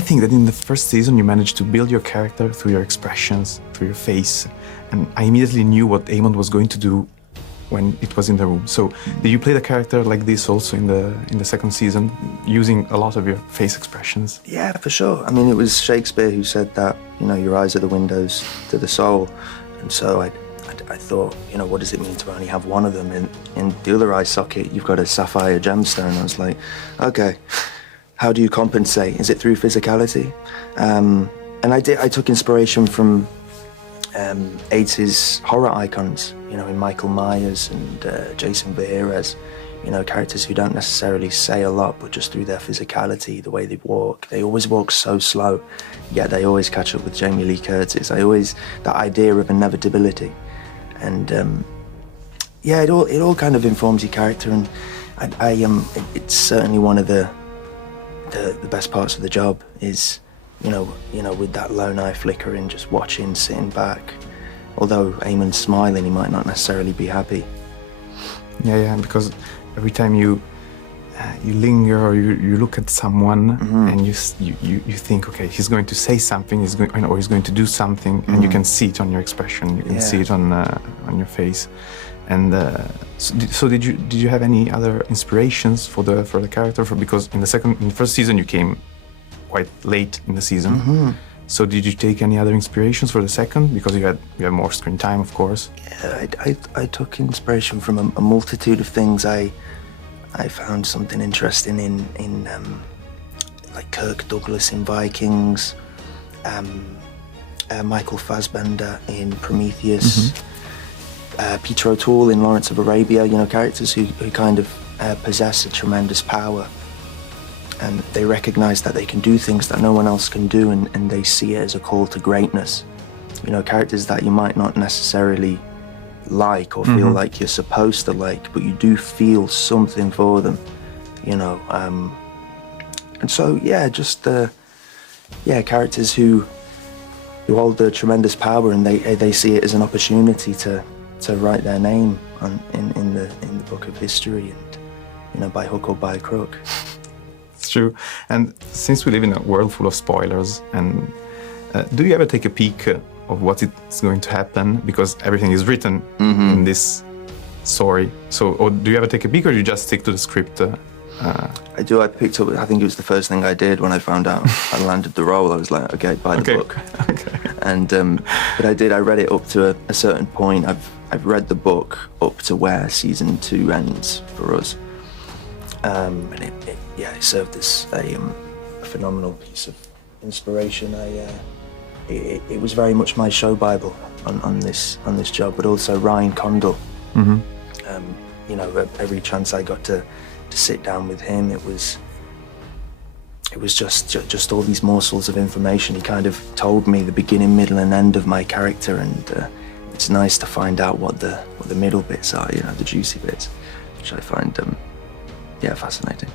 I think that in the first season you managed to build your character through your expressions, through your face, and I immediately knew what Aemond was going to do when it was in the room. So did you play the character like this also in the second season, using a lot of your face expressions? Yeah, for sure. I mean, it was Shakespeare who said that, you know, your eyes are the windows to the soul. And so I thought, you know, what does it mean to only have one of them? And in the other eye socket, you've got a sapphire gemstone. I was like, okay, how do you compensate? Is it through physicality? And I took inspiration from 80s horror icons, you know, in Michael Myers and Jason Voorhees, you know, characters who don't necessarily say a lot, but just through their physicality, the way they walk. They always walk so slow, yet they always catch up with Jamie Lee Curtis. That idea of inevitability. And yeah, it all kind of informs your character, and it's certainly one of the best parts of the job is, you know, with that lone eye flickering, just watching, sitting back. Although Aemond's smiling, he might not necessarily be happy. Yeah, because every time you linger or you look at someone and you think, okay, he's going to say something, he's going to do something, and you can see it on your expression, you can see it on your face. And so did you have any other inspirations for the character? Because in the first season you came quite late in the season. So did you take any other inspirations for the second? Because you have more screen time, of course. Yeah, I took inspiration from a multitude of things. I found something interesting in like Kirk Douglas in Vikings, Michael Fassbender in Prometheus, Peter O'Toole in Lawrence of Arabia. You know, characters who kind of possess a tremendous power. And they recognize that they can do things that no one else can do, and they see it as a call to greatness. You know, characters that you might not necessarily like or feel like you're supposed to like, but you do feel something for them, you know. And so, yeah, just characters who hold the tremendous power, and they see it as an opportunity to write their name in the book of history, and, you know, by hook or by crook. True. And since we live in a world full of spoilers, and do you ever take a peek of what is going to happen? Because everything is written in this story. So, or do you ever take a peek, or do you just stick to the script? I do. I picked up. I think it was the first thing I did when I found out I landed the role. I was like, okay, buy the book. Okay. And but I did. I read it up to a certain point. I've read the book up to where season 2 ends for us. And it served as a phenomenal piece of inspiration. It was very much my show bible on this job, but also Ryan Condal. You know, every chance I got to sit down with him, it was just all these morsels of information. He kind of told me the beginning, middle, and end of my character, and it's nice to find out what the middle bits are, you know, the juicy bits, which I find fascinating.